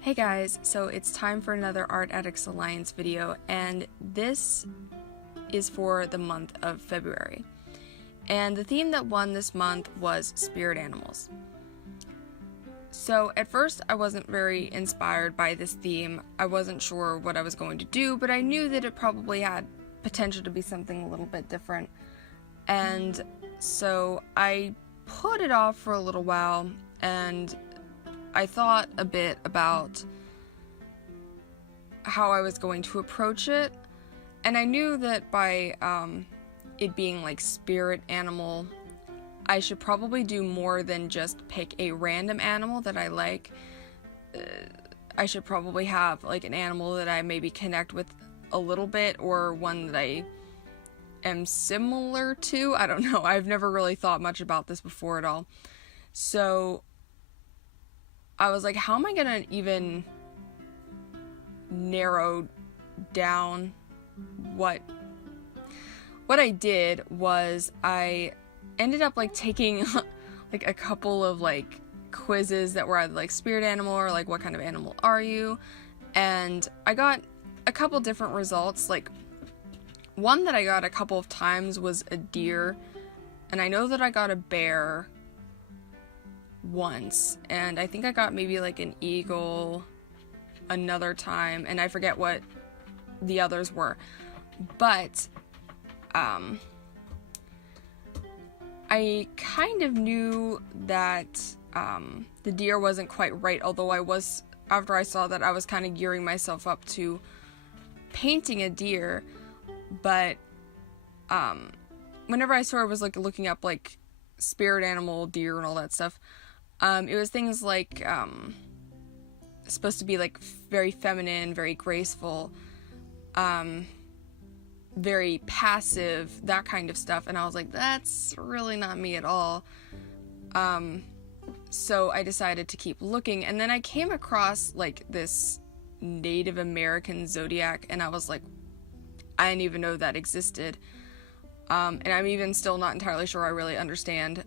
Hey guys, so it's time for another Art Addicts Alliance video, and this is for the month of February. And the theme that won this month was spirit animals. So at first I wasn't very inspired by this theme. I wasn't sure what I was going to do, but I knew that it probably had potential to be something a little bit different. And so I put it off for a little while, and I thought a bit about how I was going to approach it, and I knew that by it being like spirit animal, I should probably do more than just pick a random animal that I like. I should probably have like an animal that I maybe connect with a little bit, or one that I am similar to. I don't know. I've never really thought much about this before at all. So I was like, how am I gonna even narrow down what I did was I ended up like taking like a couple of like quizzes that were either like spirit animal or like what kind of animal are you, and I got a couple different results. Like one that I got a couple of times was a deer, and I know that I got a bear once, and I think I got maybe like an eagle another time, and I forget what the others were, but I kind of knew that the deer wasn't quite right, although after I saw that, I was kind of gearing myself up to painting a deer. But whenever I sort of was like looking up like spirit animal, deer, and all that stuff, it was things like supposed to be like very feminine, very graceful, very passive, that kind of stuff, and I was like, that's really not me at all. So I decided to keep looking, and then I came across like this Native American Zodiac, and I was like, I didn't even know that existed, and I'm even still not entirely sure I really understand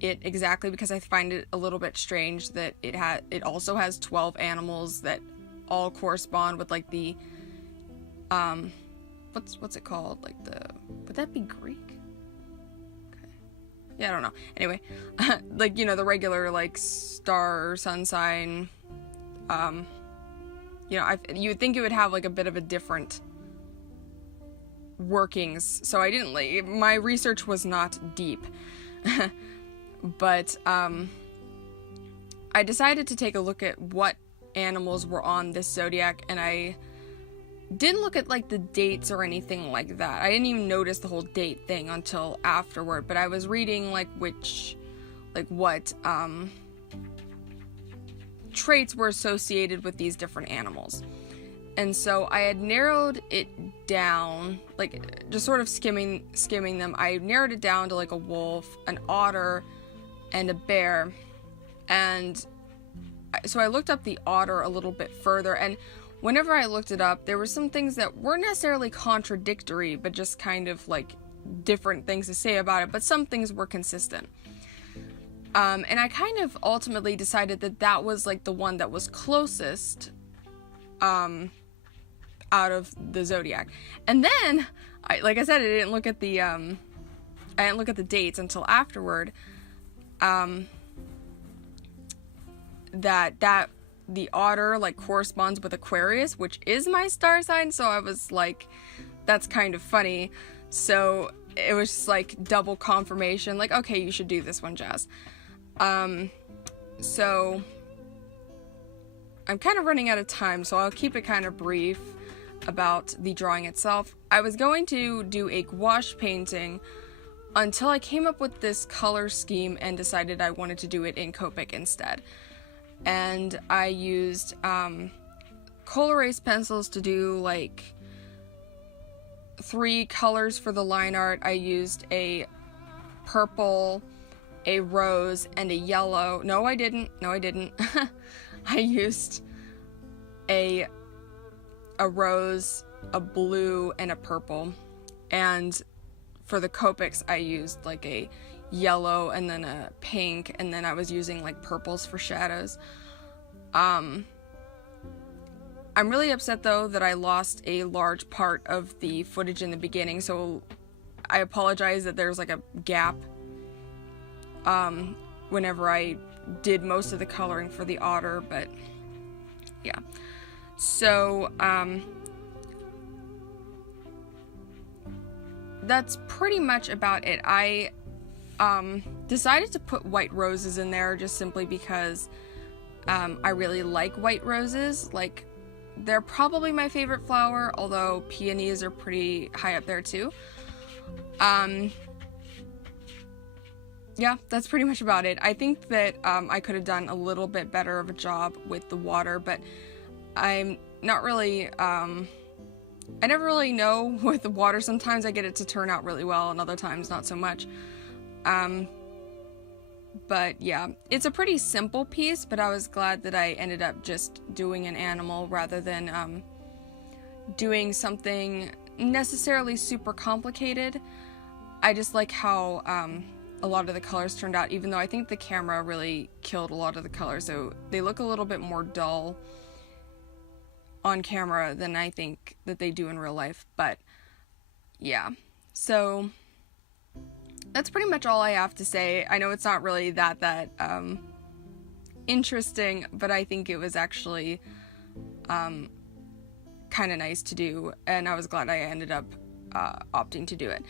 it exactly, because I find it a little bit strange that it also has 12 animals that all correspond with like the what's it called, like would that be Greek? Okay. Yeah, I don't know. Anyway, like, you know, the regular like star or sun sign. You know, you would think it would have like a bit of a different workings, so I didn't like, my research was not deep. But I decided to take a look at what animals were on this zodiac, and I didn't look at like the dates or anything like that. I didn't even notice the whole date thing until afterward, but I was reading like what traits were associated with these different animals. And so I had narrowed it down, like just sort of skimming them. I narrowed it down to like a wolf, an otter, and a bear. And so I looked up the otter a little bit further, and whenever I looked it up, there were some things that weren't necessarily contradictory, but just kind of like different things to say about it, but some things were consistent. And I kind of ultimately decided that that was like the one that was closest out of the zodiac. And then, like I said, I didn't look at the dates until afterward. That the otter like corresponds with Aquarius, which is my star sign, so I was like, that's kind of funny. So it was just like double confirmation, like, okay, you should do this one, Jazz. So I'm kind of running out of time, so I'll keep it kind of brief about the drawing itself. I was going to do a gouache painting until I came up with this color scheme and decided I wanted to do it in Copic instead. And I used Coal Erase pencils to do like 3 colors for the line art. I used a purple, a rose, and a yellow. No, I didn't. I used a rose, a blue, and a purple. And for the Copics, I used like a yellow and then a pink, and then I was using like purples for shadows. I'm really upset though that I lost a large part of the footage in the beginning, so I apologize that there's like a gap whenever I did most of the coloring for the otter, but yeah. So that's pretty much about it. I decided to put white roses in there just simply because I really like white roses. Like, they're probably my favorite flower, although peonies are pretty high up there too. Yeah, that's pretty much about it. I think that I could have done a little bit better of a job with the water, but I'm not really, I never really know with the water. Sometimes I get it to turn out really well, and other times not so much. But yeah, it's a pretty simple piece, but I was glad that I ended up just doing an animal rather than doing something necessarily super complicated. I just like how a lot of the colors turned out, even though I think the camera really killed a lot of the colors, so they look a little bit more dull on camera than I think that they do in real life. But yeah, so that's pretty much all I have to say. I know it's not really that interesting, but I think it was actually kind of nice to do, and I was glad I ended up opting to do it.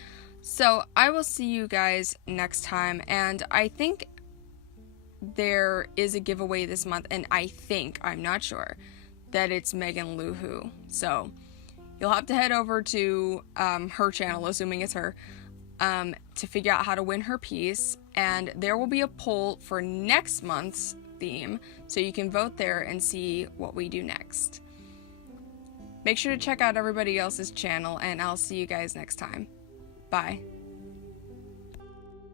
So I will see you guys next time, and I think there is a giveaway this month, and I'm not sure, that it's Megan Luhu. So you'll have to head over to her channel, assuming it's her, to figure out how to win her piece, and there will be a poll for next month's theme, so you can vote there and see what we do next. Make sure to check out everybody else's channel, and I'll see you guys next time. Bye.